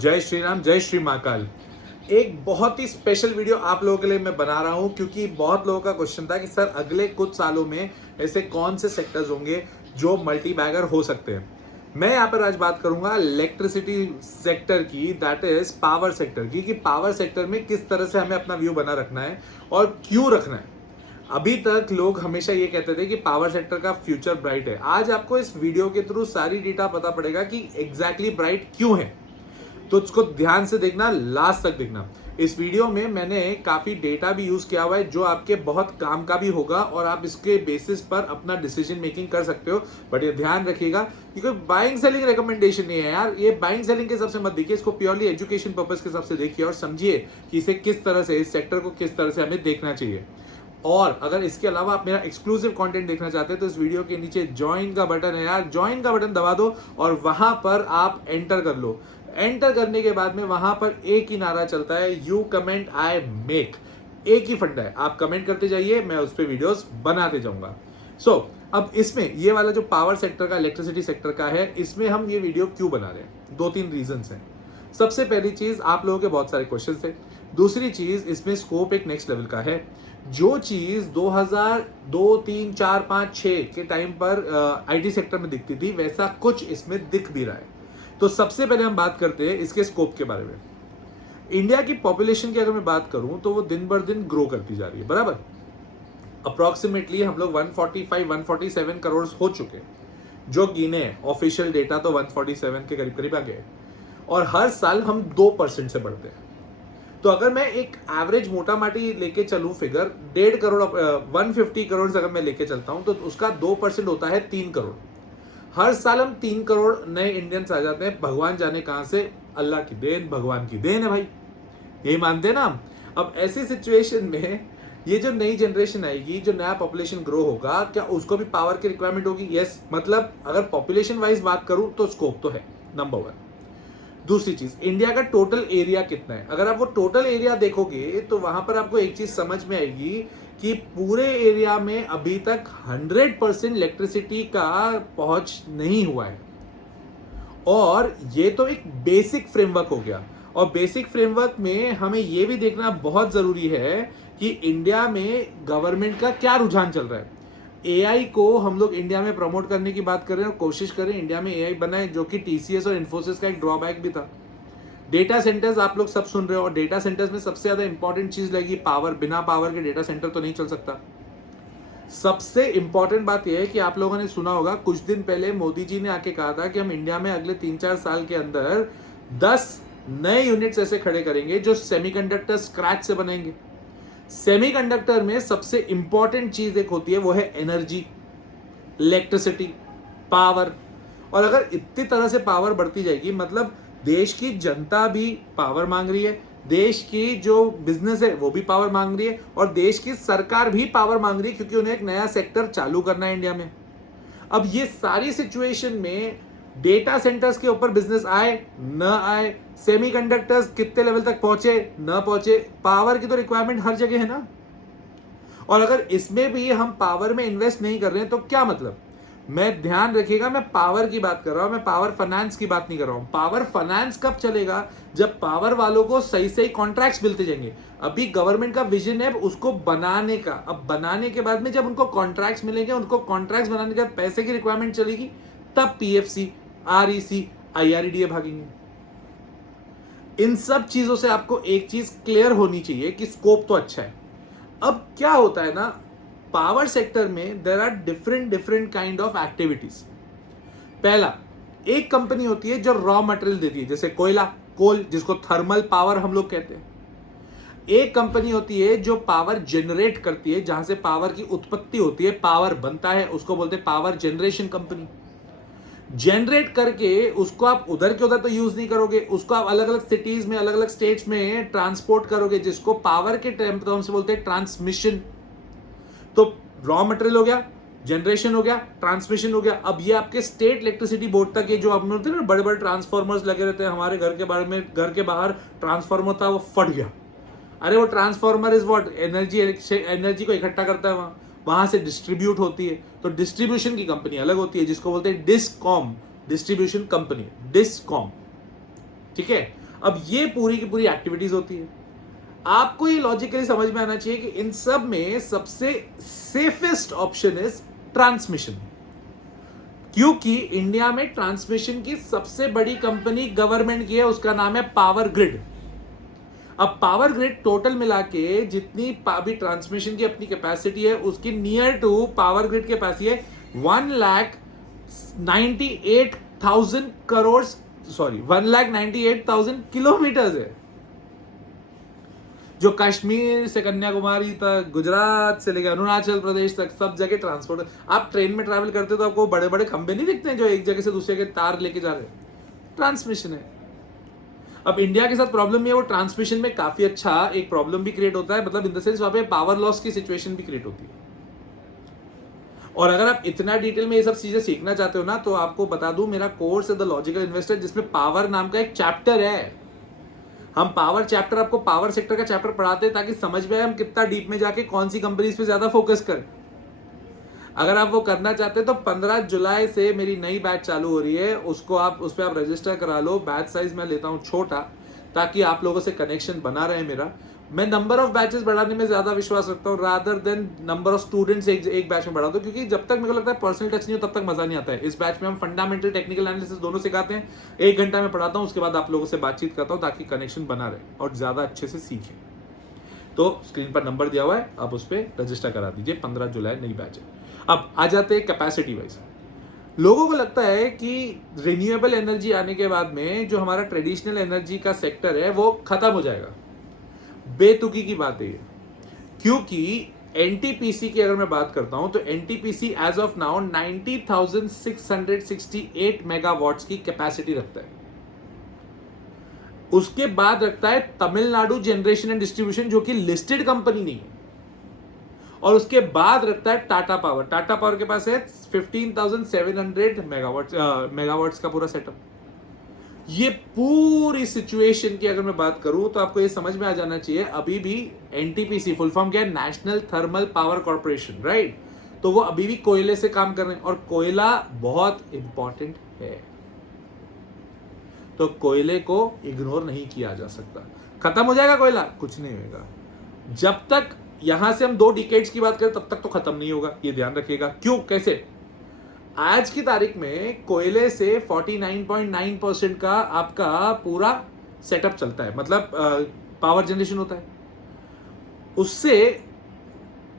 जय श्री राम, जय श्री महाकाल। एक बहुत ही स्पेशल वीडियो आप लोगों के लिए मैं बना रहा हूं क्योंकि बहुत लोगों का क्वेश्चन था कि सर अगले कुछ सालों में ऐसे कौन से सेक्टर्स होंगे जो मल्टी बैगर हो सकते हैं। मैं यहाँ पर आज बात करूंगा इलेक्ट्रिसिटी सेक्टर की, दैट इज पावर सेक्टर की, कि पावर सेक्टर में किस तरह से हमें अपना व्यू बना रखना है और क्यों रखना है। अभी तक लोग हमेशा ये कहते थे कि पावर सेक्टर का फ्यूचर ब्राइट है। आज आपको इस वीडियो के थ्रू सारी डेटा पता पड़ेगा कि एग्जैक्टली ब्राइट क्यों है, तो उसको ध्यान से देखना, लास्ट तक देखना। इस वीडियो में मैंने काफी डेटा भी यूज किया हुआ है जो आपके बहुत काम का भी होगा और आप इसके बेसिस पर अपना डिसीजन मेकिंग कर सकते हो। बट ये ध्यान रखिएगा कि कोई बाइंग सेलिंग रिकमेंडेशन नहीं है यार। ये बाइंग सेलिंग के हिसाब से मत देखिए, इसको प्योरली एजुकेशन पर्पस के हिसाब से देखिए और समझिए कि इसे किस तरह से, इस सेक्टर को किस तरह से हमें देखना चाहिए। और अगर इसके अलावा आप मेरा एक्सक्लूसिव कंटेंट देखना चाहते हैं तो इस वीडियो के नीचे ज्वाइन का बटन है यार, ज्वाइन का बटन दबा दो और वहां पर आप एंटर कर लो। एंटर करने के बाद में वहां पर एक ही नारा चलता है, यू कमेंट आई मेक। एक ही फंडा है, आप कमेंट करते जाइए, मैं उस पर वीडियोस बनाते जाऊंगा। अब इसमें ये वाला जो पावर सेक्टर का, इलेक्ट्रिसिटी सेक्टर का है, इसमें हम ये वीडियो क्यों बना रहे हैं, 2-3 रीजंस हैं। सबसे पहली चीज, आप लोगों के बहुत सारे क्वेश्चन थे। दूसरी चीज, इसमें स्कोप एक नेक्स्ट लेवल का है। जो चीज 2002, 3, 4, 5, 6 के टाइम पर आईटी सेक्टर में दिखती थी, वैसा कुछ इसमें दिख भी रहा है। तो सबसे पहले हम बात करते हैं इसके स्कोप के बारे में। इंडिया की पॉपुलेशन की अगर मैं बात करूं तो वो दिन बर दिन ग्रो करती जा रही है, बराबर। अप्रोक्सीमेटली हम लोग 145-147 करोड़ हो चुके हैं, जो गिने ऑफिशियल डेटा तो 147 के करीब करीब आ गए। और हर साल हम 2% से बढ़ते हैं। तो अगर मैं एक एवरेज मोटा माटी लेके चलूं फिगर, 1.5 करोड़, 150 करोड़ अगर मैं लेके चलता हूं तो उसका 2% होता है 3 करोड़। हर साल हम 3 करोड़ नए इंडियंस आ जाते हैं, भगवान जाने कहां से। अल्लाह की देन, भगवान की देन है भाई, यही मानते हैं ना हम। अब ऐसी सिचुएशन में ये जो नई जनरेशन आएगी, जो नया पॉपुलेशन ग्रो होगा, क्या उसको भी पावर की रिक्वायरमेंट होगी? यस। मतलब अगर पॉपुलेशन वाइज बात करूं तो स्कोप तो है, नंबर 1। दूसरी चीज, इंडिया का टोटल एरिया कितना है। अगर आप वो टोटल एरिया देखोगे तो वहां पर आपको एक चीज समझ में आएगी कि पूरे एरिया में अभी तक 100% इलेक्ट्रिसिटी का पहुंच नहीं हुआ है। और ये तो एक बेसिक फ्रेमवर्क हो गया। और बेसिक फ्रेमवर्क में हमें ये भी देखना बहुत जरूरी है कि इंडिया में गवर्नमेंट का क्या रुझान चल रहा है। एआई को हम लोग इंडिया में प्रमोट करने की बात कर रहे हैं और कोशिश करें इंडिया में एआई बनाए, जो कि टीसीएस और इन्फोसिस का एक ड्रॉबैक भी था। डेटा सेंटर्स आप लोग सब सुन रहे हो, और डेटा सेंटर्स में सबसे ज्यादा इंपॉर्टेंट चीज लगी पावर। बिना पावर के डेटा सेंटर तो नहीं चल सकता। सबसे इंपॉर्टेंट बात यह है कि आप लोगों ने सुना होगा, कुछ दिन पहले मोदी जी ने आके कहा था कि हम इंडिया में अगले 3-4 साल के अंदर 10 नए यूनिट्स ऐसे खड़े करेंगे जो सेमीकंडक्टर स्क्रैच से बनेंगे। सेमीकंडक्टर में सबसे इंपॉर्टेंट चीज एक होती है, वो है एनर्जी, इलेक्ट्रिसिटी, पावर। और अगर इतनी तरह से पावर बढ़ती जाएगी, मतलब देश की जनता भी पावर मांग रही है, देश की जो बिजनेस है वो भी पावर मांग रही है, और देश की सरकार भी पावर मांग रही है क्योंकि उन्हें एक नया सेक्टर चालू करना है इंडिया में। अब ये सारी सिचुएशन में डेटा सेंटर्स के ऊपर बिजनेस आए न आए, सेमीकंडक्टर्स कितने लेवल तक पहुंचे न पहुंचे, पावर की तो रिक्वायरमेंट हर जगह है ना। और अगर इसमें भी हम पावर में इन्वेस्ट नहीं कर रहे हैं तो क्या मतलब। मैं, ध्यान रखिएगा, मैं पावर की बात कर रहा हूं, मैं पावर फाइनेंस की बात नहीं कर रहा हूं। पावर फाइनेंस कब चलेगा? जब पावर वालों को सही सही कॉन्ट्रैक्ट्स मिलते जाएंगे। अभी गवर्नमेंट का विजन है उसको बनाने का। अब बनाने के बाद में जब उनको कॉन्ट्रैक्ट्स मिलेंगे, उनको कॉन्ट्रैक्ट्स बनाने के बाद पैसे की रिक्वायरमेंट चलेगी, तब पीएफसी, आरईसी, आईआरडीए भागेंगे। इन सब चीजों से आपको एक चीज क्लियर होनी चाहिए कि स्कोप तो अच्छा है। अब क्या होता है ना, पावर सेक्टर में there are different kind of activities. पहला, एक कंपनी होती है जो रॉ मटेरियल देती है, जैसे कोयला, कोल, जिसको थर्मल पावर हम लोग कहते हैं। एक कंपनी होती है जो पावर जनरेट करती है, जहां से पावर की उत्पत्ति होती है, पावर बनता है, उसको बोलते हैं पावर जनरेशन कंपनी। जनरेट करके उसको आप उधर के उधर तो यूज नहीं करोगे, उसको आप अलग अलग सिटीज में, अलग अलग स्टेट्स में ट्रांसपोर्ट करोगे, जिसको पावर के टर्म से बोलते हैं ट्रांसमिशन। तो रॉ मटेरियल हो गया, जनरेशन हो गया, ट्रांसमिशन हो गया। अब ये आपके स्टेट इलेक्ट्रिसिटी बोर्ड तक, ये जो आप होते हैं ना, बड़े बड़े ट्रांसफॉर्मर्स लगे रहते हैं हमारे घर के बारे में, घर के बाहर ट्रांसफॉर्मर था, वो फट गया। अरे वो ट्रांसफॉर्मर इज व्हाट, एनर्जी को इकट्ठा करता है, वहां से डिस्ट्रीब्यूट होती है। तो डिस्ट्रीब्यूशन की कंपनी अलग होती है, जिसको बोलते हैं डिस्कॉम, डिस्ट्रीब्यूशन कंपनी, डिस्कॉम। ठीक है। अब ये पूरी की पूरी एक्टिविटीज होती है। आपको ये लॉजिकली समझ में आना चाहिए कि इन सब में सबसे सेफेस्ट ऑप्शन इज ट्रांसमिशन, क्योंकि इंडिया में ट्रांसमिशन की सबसे बड़ी कंपनी गवर्नमेंट की है, उसका नाम है पावर ग्रिड। अब पावर ग्रिड टोटल मिला के जितनी भी ट्रांसमिशन की अपनी कैपेसिटी है, उसकी नियर टू पावर ग्रिड की कैपेसिटी है 1,98,000 करोड़, सॉरी 1,98,000 किलोमीटर है, जो कश्मीर से कन्याकुमारी तक, गुजरात से लेकर अरुणाचल प्रदेश तक सब जगह ट्रांसपोर्ट। आप ट्रेन में ट्रैवल करते हो तो आपको बड़े बड़े खंबे नहीं दिखते हैं जो एक जगह से दूसरे के तार लेके जा रहे हैं, ट्रांसमिशन है। अब इंडिया के साथ प्रॉब्लम ये, वो ट्रांसमिशन में काफी अच्छा एक प्रॉब्लम भी क्रिएट होता है, मतलब इन द सेंस वहां पे पावर लॉस की सिचुएशन भी क्रिएट होती है। और अगर आप इतना डिटेल में ये सब चीजें सीखना चाहते हो ना, तो आपको बता दूं, मेरा कोर्स है द लॉजिकल इन्वेस्टर, जिसमें पावर नाम का एक चैप्टर है। हम पावर चैप्टर, आपको पावर सेक्टर का चैप्टर पढ़ाते हैं ताकि समझ में आए हम कितना डीप में जाके कौन सी कंपनीज पे ज्यादा फोकस करें। अगर आप वो करना चाहते हैं तो 15 जुलाई से मेरी नई बैच चालू हो रही है, उसको आप उस पर आप रजिस्टर करा लो। बैच साइज मैं लेता हूं छोटा, ताकि आप लोगों से कनेक्शन बना रहे मेरा। मैं नंबर ऑफ बैचेस बढ़ाने में ज्यादा विश्वास रखता हूँ rather than number of students एक बैच में बढ़ा दो, क्योंकि जब तक मेरे को लगता है पर्सनल टच नहीं हो तब तक मजा नहीं आता है। इस बैच में हम फंडामेंटल टेक्निकल एनालिसिस दोनों सिखाते हैं, 1 घंटा में पढ़ाता हूँ, उसके बाद आप लोगों से बातचीत करता हूँ ताकि कनेक्शन बना रहे और ज्यादा अच्छे से सीखें। तो स्क्रीन पर नंबर दिया हुआ है, आप उस पर रजिस्टर करा दीजिए। 15 जुलाई नई बैच है। अब आ जाते हैं कैपेसिटी वाइज। लोगों को लगता है कि रिन्यूएबल एनर्जी आने के बाद में जो हमारा ट्रेडिशनल एनर्जी का सेक्टर है वो खत्म हो जाएगा। बेतुकी की बात है ये, क्योंकि एनटीपीसी की अगर मैं बात करता हूं तो NTPC as of now 90,668 megawatts की कैपेसिटी रखता है। उसके बाद रखता है तमिलनाडु जनरेशन एंड डिस्ट्रीब्यूशन, जो कि लिस्टेड कंपनी नहीं है, और उसके बाद रखता है टाटा पावर। टाटा पावर के पास है 15,700 मेगावाट्स का पूरा सेटअप। ये पूरी सिचुएशन की अगर मैं बात करूं तो आपको ये समझ में आ जाना चाहिए, अभी भी एनटीपीसी फुल फॉर्म क्या है, national thermal power corporation, right. तो वो अभी भी कोयले से काम कर रहे हैं, और कोयला बहुत इंपॉर्टेंट है, तो कोयले को इग्नोर नहीं किया जा सकता। खत्म हो जाएगा कोयला? कुछ नहीं होगा। जब तक यहां से हम 2 डिकेड्स की बात करें तब तक तो खत्म नहीं होगा, ये ध्यान रखिएगा। क्यों, कैसे? आज की तारीख में कोयले से 49.9% का आपका पूरा सेटअप चलता है, मतलब पावर जनरेशन होता है। उससे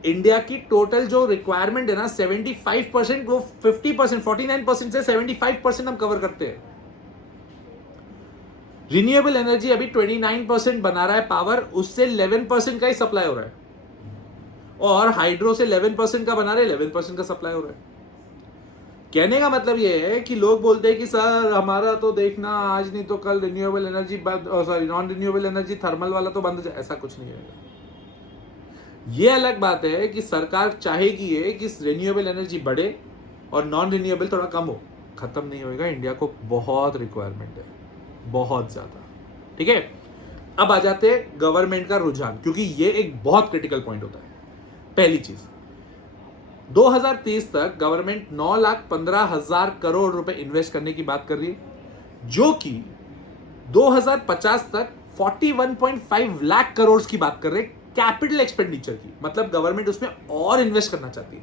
इंडिया की टोटल जो रिक्वायरमेंट है ना 75%, वो 50%, 49% से 75% हम कवर करते हैं। रिन्यूएबल एनर्जी अभी 29% बना रहा है पावर, उससे 11% का ही सप्लाई हो रहा है, और हाइड्रो से 11% का बना रहे, 11% का सप्लाई हो रहा है। कहने का मतलब यह है कि लोग बोलते हैं कि सर हमारा तो देखना आज नहीं तो कल रिन्यूएबल एनर्जी बंद, sorry non renewable energy thermal वाला तो बंद हो जाए, ऐसा कुछ नहीं है। ये अलग बात है कि सरकार चाहेगी ये कि रिन्यूएबल एनर्जी बढ़े और नॉन रिन्यूएबल थोड़ा कम हो, खत्म नहीं होएगा। इंडिया को बहुत रिक्वायरमेंट है, बहुत ज्यादा। ठीक है, अब आ जाते हैं गवर्नमेंट का रुझान, क्योंकि ये एक बहुत क्रिटिकल पॉइंट होता है। पहली चीज, 2030 तक गवर्नमेंट 9,15,000 करोड़ रुपए इन्वेस्ट करने की बात कर रही है, जो कि 2050 तक 41.5 लाख करोड़ की बात कर रहे हैं कैपिटल एक्सपेंडिचर की। मतलब गवर्नमेंट उसमें और इन्वेस्ट करना चाहती है।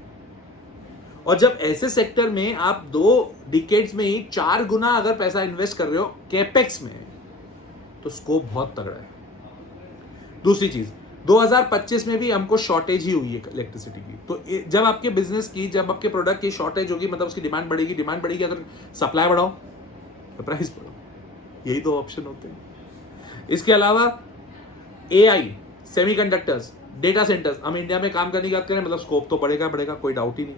और जब ऐसे सेक्टर में आप 2 डिकेड्स में ही 4 गुना अगर पैसा इन्वेस्ट कर रहे हो कैपेक्स में, तो स्कोप बहुत तगड़ा है। दूसरी चीज, 2025 में भी हमको शॉर्टेज ही हुई है इलेक्ट्रिसिटी की। तो जब आपके बिजनेस की, जब आपके प्रोडक्ट की शॉर्टेज होगी, मतलब उसकी डिमांड बढ़ेगी अगर सप्लाई बढ़ाओ तो प्राइस बढ़ाओ, यही 2 ऑप्शन होते हैं। इसके अलावा एआई, सेमीकंडक्टर्स, डेटा सेंटर्स, हम इंडिया में काम करने की बात करें, मतलब स्कोप तो बढ़ेगा, कोई डाउट ही नहीं।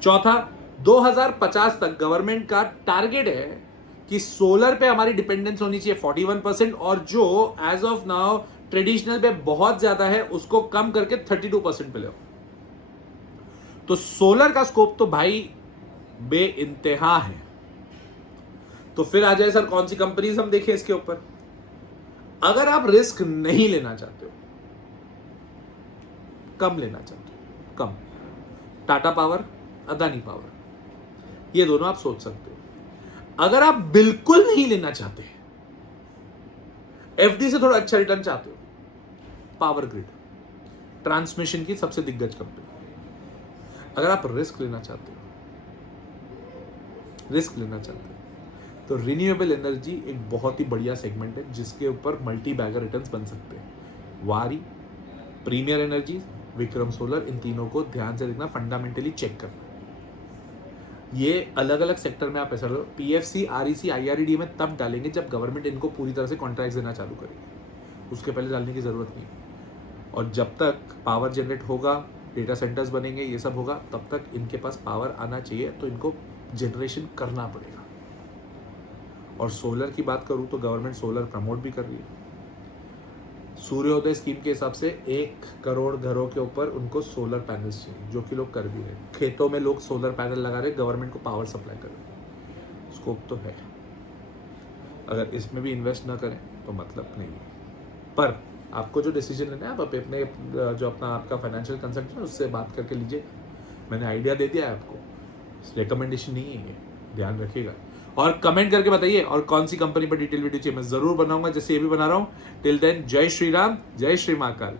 चौथा, 2050 तक गवर्नमेंट का टारगेट है कि सोलर पे हमारी डिपेंडेंस होनी चाहिए 41%, और जो एज ऑफ नाउ ट्रेडिशनल पे बहुत ज्यादा है उसको कम करके 32% पे ले। तो सोलर का स्कोप तो भाई बेइंतहा है। तो फिर आ जाए सर कौन सी कंपनीज हम देखें इसके ऊपर। अगर आप रिस्क नहीं लेना चाहते हो, कम लेना चाहते हो, कम, टाटा पावर, अदानी पावर, ये दोनों आप सोच सकते हो। अगर आप बिल्कुल नहीं लेना चाहते एफडी से थोड़ा अच्छा रिटर्न चाहते हो, पावर ग्रिड ट्रांसमिशन की सबसे दिग्गज कंपनी। अगर आप रिस्क लेना चाहते हो तो रिन्यूएबल एनर्जी एक बहुत ही बढ़िया सेगमेंट है जिसके ऊपर मल्टी बैगर रिटर्न्स बन सकते हैं। वारी, प्रीमियर एनर्जी, विक्रम सोलर, इन तीनों को ध्यान से देखना, फंडामेंटली चेक करना। ये अलग अलग सेक्टर में आप ऐसा लो, पीएफसी, आरईसी, आईआरईडी में तब डालेंगे जब गवर्नमेंट इनको पूरी तरह से कॉन्ट्रैक्ट देना चालू करेगी, उसके पहले डालने की जरूरत नहीं। और जब तक पावर जनरेट होगा, डेटा सेंटर्स बनेंगे, ये सब होगा, तब तक इनके पास पावर आना चाहिए, तो इनको जनरेशन करना पड़ेगा। और सोलर की बात करूं तो गवर्नमेंट सोलर प्रमोट भी कर रही है। सूर्योदय स्कीम के हिसाब से 1 करोड़ घरों के ऊपर उनको सोलर पैनल्स चाहिए, जो कि लोग कर भी रहे। खेतों में लोग सोलर पैनल लगा रहे, गवर्नमेंट को पावर सप्लाई कर रहे। स्कोप तो है, अगर इसमें भी इन्वेस्ट ना करें तो मतलब नहीं है। पर आपको जो डिसीजन लेना है, आप अपने जो आपका फाइनेंशियल कंसल्टेंट है उससे बात करके लीजिए। मैंने आइडिया दे दिया है आपको, रिकमेंडेशन नहीं है ये, ध्यान रखिएगा। और कमेंट करके बताइए और कौन सी कंपनी पर डिटेल वीडियो चाहिए, मैं जरूर बनाऊंगा जैसे ये भी बना रहा हूं। टिल देन, जय श्री राम, जय श्री महाकाल।